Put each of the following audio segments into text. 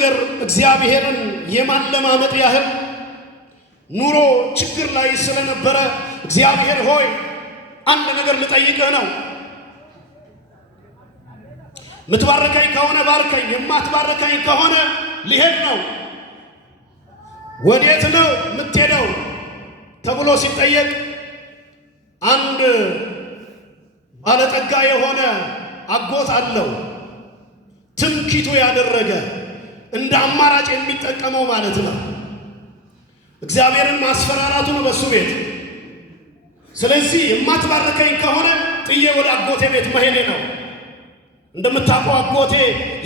ነገር እግዚአብሔርን የማለማመጥ ያህል ኑሮ ችግር ላይ ስለነበረ እግዚአብሔር ሆይ አንድ ነገር ልጠይቅህ ነው። ምትባርከኝ ከሆነ ባርከኝ፣ የማትባርከኝ ከሆነ ሊሄድ ነው። ወዴት ነው የምትሄደው ተብሎ ሲጠየቅ አንድ ባለጠጋ የሆነ አጎት አለው። ትምክህቱ ያደረገ እንደ አማራጭ የሚጠቀመው ማለት ነው። እግዚአብሔርን ማስፈራራቱ ነው በሱ ቤት። ስለዚህ የማትባርከኝ ከሆነ ጥዬ ወደ አጎቴ ቤት መሄዴ ነው። እንደምታውቀው አጎቴ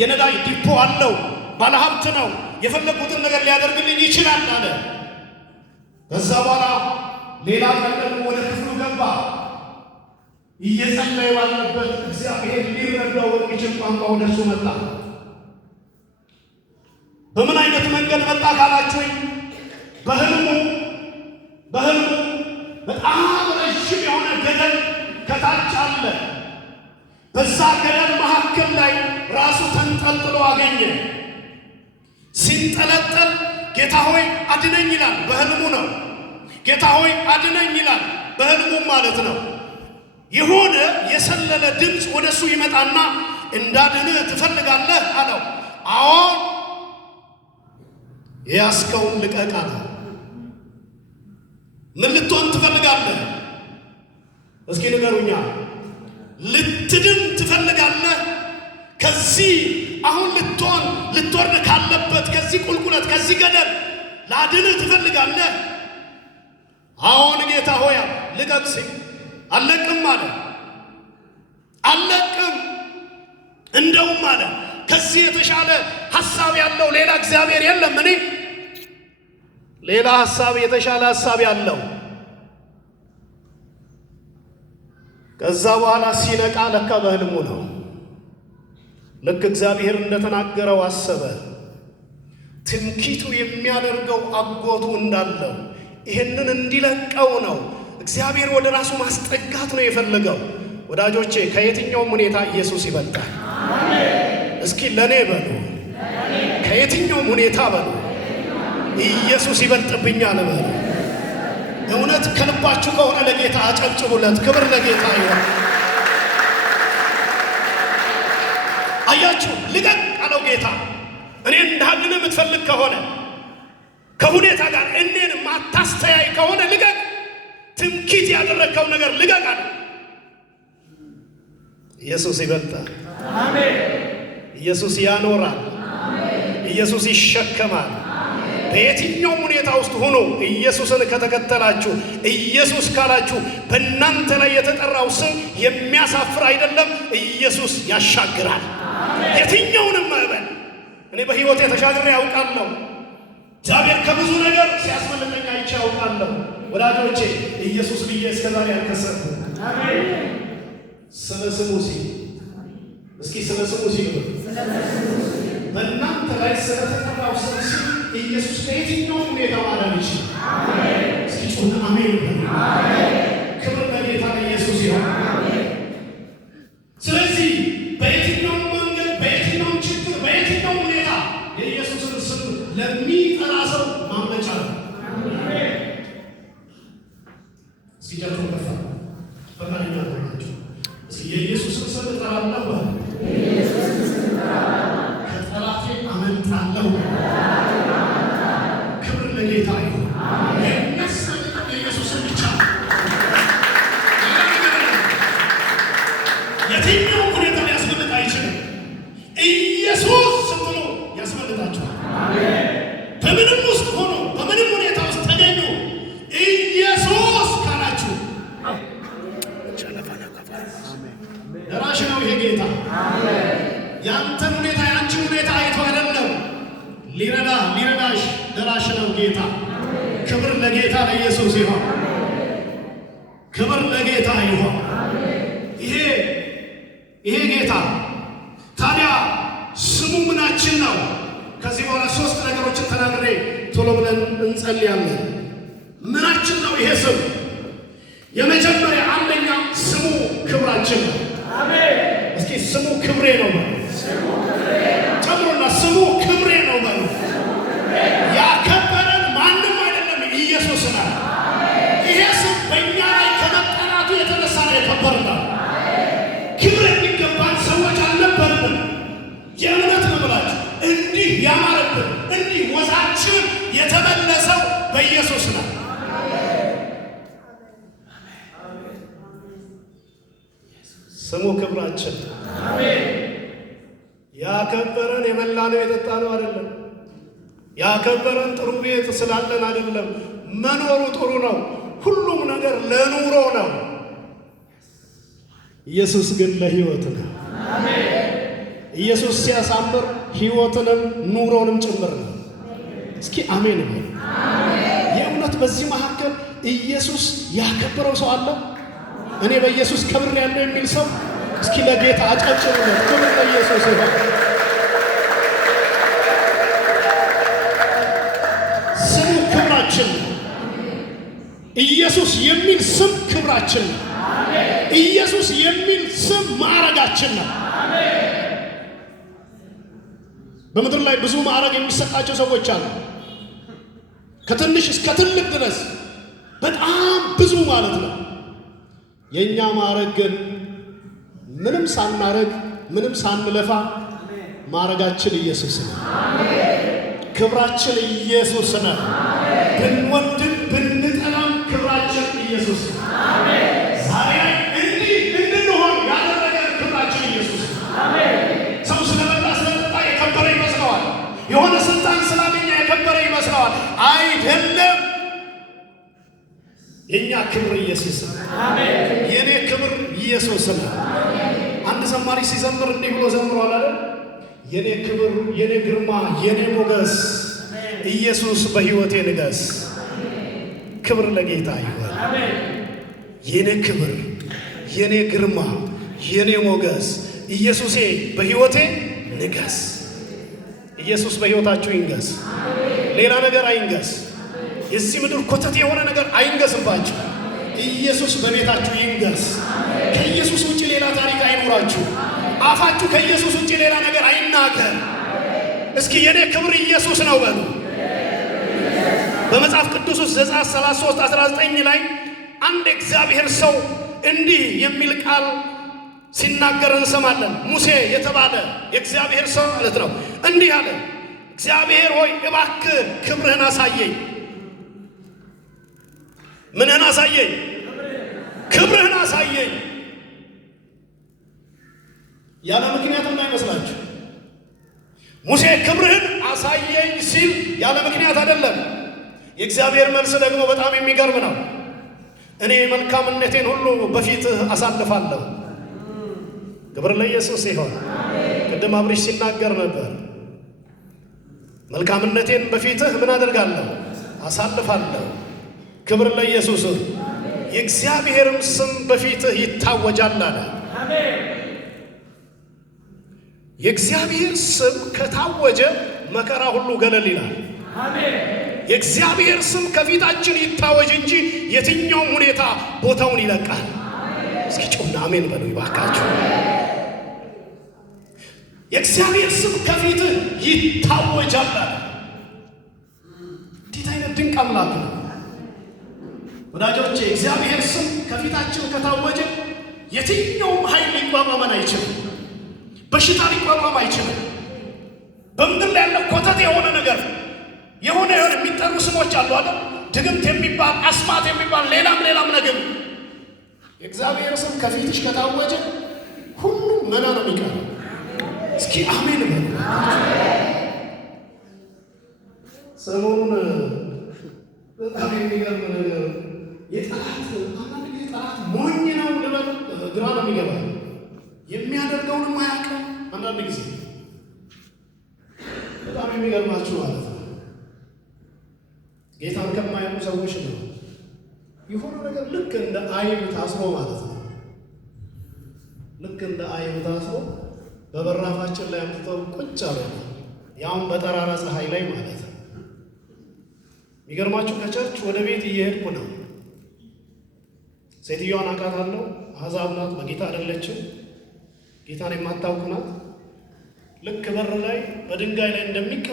የነዳጅ ዲፖ አለው፣ ባለሀብት ነው፣ የፈለኩትን ነገር ሊያደርግልኝ ይችላል አለ። ከዛ በኋላ ሌላ ቀን ደግሞ ወደ ክፍሉ ገባ። እየጸለየ ባለበት እግዚአብሔር ሊረዳው በሚችል ቋንቋ ወደ እሱ መጣ። በምን አይነት መንገድ መጣ ካላችሁኝ፣ በህልሙ በጣም ረጅም የሆነ ገደል ከታች አለ። በዛ ገደል መካከል ላይ ራሱ ተንጠልጥሎ አገኘ። ሲንጠለጠል ጌታ ሆይ አድነኝ ይላል። በህልሙ ነው። ጌታ ሆይ አድነኝ ይላል። በህልሙ ማለት ነው። የሆነ የሰለለ ድምፅ ወደሱ ይመጣና እንዳድንህ ትፈልጋለህ አለው። አዎ የያዝከውን ልቀቅ አለ። ምን ልትሆን ትፈልጋለህ? እስኪ ንገሩኛ። ልትድን ትፈልጋለህ? ከዚህ አሁን ልትወርድ ካለበት ከዚህ ቁልቁለት ከዚህ ገደል ላድንህ ትፈልጋለህ? አሁን ጌታ ሆይ ልቀቅ ሲል አለቅም አለ። አለቅም እንደውም አለ ከዚህ የተሻለ ሐሳብ ያለው ሌላ እግዚአብሔር የለም። እኔ ሌላ ሐሳብ የተሻለ ሐሳብ ያለው። ከዛ በኋላ ሲነቃ ለካ በህልሙ ነው። ልክ እግዚአብሔር እንደተናገረው አሰበ። ትምክህቱ የሚያደርገው አጎቱ እንዳለው ይህንን እንዲለቀው ነው። እግዚአብሔር ወደ ራሱ ማስጠጋት ነው የፈለገው። ወዳጆቼ ከየትኛውም ሁኔታ ኢየሱስ ይበልጣል። እስኪ ለኔ በሉ፣ ከየትኛውም ሁኔታ በሉ ኢየሱስ ይበልጥብኛል በሉ። እውነት ከልባችሁ ከሆነ ለጌታ አጨብጭቡለት። ክብር ለጌታ ይሁን። አያችሁ፣ ልቀቅ አለው ጌታ። እኔን እንዳድን የምትፈልግ ከሆነ ከሁኔታ ጋር እኔን ማታስተያይ ከሆነ ልቀቅ። ትምክህት ያደረግከው ነገር ልቀቅ አለ። ኢየሱስ ይበልጣል። አሜን። ኢየሱስ ያኖራል። አሜን። ኢየሱስ ይሸከማል። በየትኛውም ሁኔታ ውስጥ ሆኖ ኢየሱስን ከተከተላችሁ፣ ኢየሱስ ካላችሁ በእናንተ ላይ የተጠራው ስም የሚያሳፍር አይደለም። ኢየሱስ ያሻግራል። የትኛውንም ማዕበል እኔ በሕይወቴ ተሻግሬ ያውቃለሁ። እግዚአብሔር ከብዙ ነገር ሲያስመልጠኝ አይቼ ያውቃለሁ። ወዳጆቼ ኢየሱስ ብዬ እስከዛሬ አልከሰርኩም። አሜን። ስለ ስሙ ሲል እስኪ ስለ ስሙ ሲል በእናንተ ላይ ስለተጠራው ስም ሲል ኢየሱስ ከየትኛውም ሁኔታ ማዳን ይችላል። አሜን። እስኪ ጮና አሜን። አሜን። ክብር ለጌታ ለኢየሱስ ይሁን። አሜን። ስለዚህ በየትኛውም መንገድ፣ በየትኛውም ችግር፣ በየትኛውም ሁኔታ የኢየሱስን ስም ለሚጠራ ሰው ማምለጫ ነው። አሜን። እስኪ ጀርቶ ከፋ ፈቃደኛ ናቸው። እስኪ የኢየሱስን ስም እጠራለሁ፣ ከጠላቴ አመልጣለሁ። ክብር ለጌታ ይሁን። የሚያስፈልገው የኢየሱስን ብቻ። የትኛውም ሁኔታ ሊያስመልጥ አይችልም። ኢየሱስ ስትሉ ያስመልጣችኋል። በምንም ውስጥ ሆኖ በምንም ሁኔታ ውስጥ ተገኙ፣ ኢየሱስ ካላችሁ ደራሽ ነው ይሄ ጌታ። ያንተን ሁኔታ ያንቺን ሁኔታ አይቶ አይደለም ሊረዳሽ ደራሽ ነው ጌታ። ክብር ለጌታ ለኢየሱስ ይሁን። ክብር ለጌታ ይሁን። ይሄ ጌታ ታዲያ ስሙ ምናችን ነው? ከዚህ በኋላ ሶስት ነገሮችን ተናግሬ ቶሎ ብለን እንጸልያለን። ምናችን ነው ይሄ ስም? የመጀመሪያ አንደኛ ስሙ ክብራችን ነው። አሜን። እስኪ ስሙ ክብሬ ነው ማለት ጨምሮና ስሙ ክብሬ ነው ማለት ያማረብን እንዲህ ወዛችን የተመለሰው በኢየሱስ ነው። ስሙ ክብራችን። ያከበረን የመላነው የጠጣነው አይደለም። ያከበረን ጥሩ ቤት ስላለን አይደለም። መኖሩ ጥሩ ነው። ሁሉም ነገር ለኑሮ ነው። ኢየሱስ ግን ለሕይወት ነው። ኢየሱስ ሲያሳምር ሕይወትንም ኑሮንም ጭምር ነው። እስኪ አሜን በሉ። የእውነት በዚህ መካከል ኢየሱስ ያከበረው ሰው አለ? እኔ በኢየሱስ ከብር ያለው የሚል ሰው እስኪ ለጌታ አጨብጭቡለት። ክብር ለኢየሱስ ይሁን። ስሙ ክብራችን ነው። ኢየሱስ የሚል ስም ክብራችን ነው። ኢየሱስ የሚል ስም ማዕረጋችን ነው። በምድር ላይ ብዙ ማዕረግ የሚሰጣቸው ሰዎች አሉ። ከትንሽ እስከ ትልቅ ድረስ በጣም ብዙ ማለት ነው። የኛ ማዕረግ ግን ምንም ሳናረግ ምንም ሳንለፋ ማዕረጋችን ኢየሱስ ነው። ክብራችን ኢየሱስ ነው። ብንወድም ብንጠላም ክብራችን ኢየሱስ ነው። ዛሬ እንዲህ እንድንሆን ያደረገን ክብራችን ኢየሱስ ነው። ሰው ስለበላ ስለጠጣ የከበረ ይመስለዋል። የሆነ ስልጣን ስላገኘ የከበረ ይመስለዋል። አይደለም። የኛ ክብር ኢየሱስ ነው። የኔ ክብር ኢየሱስ ነው። አንድ ዘማሪ ሲዘምር እንዲህ ብሎ ዘምሯል አይደል? የኔ ክብር፣ የኔ ግርማ፣ የኔ ሞገስ ኢየሱስ በሕይወቴ ንገስ። ክብር ለጌታ ይሁን። የኔ ክብር፣ የኔ ግርማ፣ የኔ ሞገስ ኢየሱሴ በሕይወቴ ንገስ። ኢየሱስ በሕይወታችሁ ይንገስ። ሌላ ነገር አይንገስ። የዚህ ምድር ኮተት የሆነ ነገር አይንገስባችሁ። ኢየሱስ በቤታችሁ ይንገስ። ከኢየሱስ ውጪ ሌላ ታሪክ አይኖራችሁ። አፋችሁ ከኢየሱስ ውጪ ሌላ ነገር አይናገር። እስኪ የኔ ክብር ኢየሱስ ነው በሉ። በመጽሐፍ ቅዱስ ውስጥ ዘጸአት 33:19 ላይ አንድ እግዚአብሔር ሰው እንዲህ የሚል ቃል ሲናገር እንሰማለን። ሙሴ የተባለ የእግዚአብሔር ሰው ማለት ነው። እንዲህ አለ፣ እግዚአብሔር ሆይ እባክህ ክብርህን አሳየኝ። ምንህን አሳየኝ? ክብርህን አሳየኝ። ያለ ምክንያት እንዳይመስላችሁ። ሙሴ ክብርህን አሳየኝ ሲል ያለ ምክንያት አይደለም። የእግዚአብሔር መልስ ደግሞ በጣም የሚገርም ነው። እኔ መልካምነቴን ሁሉ በፊትህ አሳልፋለሁ። ክብር ለኢየሱስ ይሁን። ቅድም አብርሽ ሲናገር ነበር። መልካምነቴን በፊትህ ምን አደርጋለሁ? አሳልፋለሁ። ክብር ለኢየሱስ። የእግዚአብሔርም ስም በፊትህ ይታወጃል አለ። የእግዚአብሔር ስም ከታወጀ መከራ ሁሉ ገለል ይላል። የእግዚአብሔር ስም ከፊታችን ይታወጅ እንጂ የትኛውም ሁኔታ ቦታውን ይለቃል። እስኪ ጮና አሜን በሉ ይባካችሁ። የእግዚአብሔር ስም ከፊትህ ይታወጃል አለ። እንዴት አይነት ድንቅ አምላክ ነው ወዳጆቼ! እግዚአብሔር ስም ከፊታችን ከታወጀ የትኛውም ኃይል ሊቋቋመን አይችልም። በሽታ ሊቋቋም አይችልም። በምድር ላይ ያለው ኮተት የሆነ ነገር የሆነ የሚጠሩ ስሞች አሉ አይደል? ድግምት የሚባል አስማት የሚባል ሌላም ነገር። የእግዚአብሔር ስም ከፊትሽ ከታወጀ ሁሉ መና ነው የሚቀረው። እስኪ አሜን በሉ። ሰሞኑን በጣም የሚገርም ነገር የጠላት አንዳንድ ጊዜ ጠላት ሞኝ ነው ልበል፣ ግራ ነው የሚገባ። የሚያደርገውንም አያውቅም። አንዳንድ ጊዜ በጣም የሚገርማችሁ ማለት ነው ጌታን ከማያውቁ ሰዎች ነው የሆነ ነገር ልክ እንደ አይብ ታስሮ ማለት ነው። ልክ እንደ አይብ ታስሮ በበራፋችን ላይ አምጥተው ቁጭ አለ። ያውን በጠራራ ፀሐይ ላይ ማለት ነው። የሚገርማችሁ ከቸርች ወደ ቤት እየሄድኩ ነው። ሴትዮዋን አውቃታለሁ። አሕዛብ ናት፣ በጌታ አይደለችም። ጌታን የማታውቅ ናት። ልክ በር ላይ በድንጋይ ላይ እንደሚቀ